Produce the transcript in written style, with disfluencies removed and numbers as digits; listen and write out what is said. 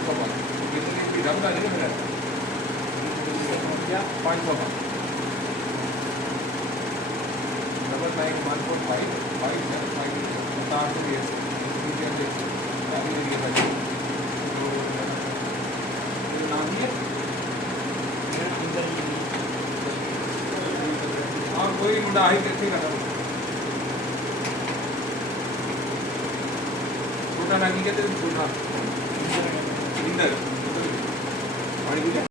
500 का कितनी भी रंग आ नहीं मेरा 500 का 9915 नाम है और कोई मुंडा ही कैसे करना छोटा नागी कहते छोटा इंदर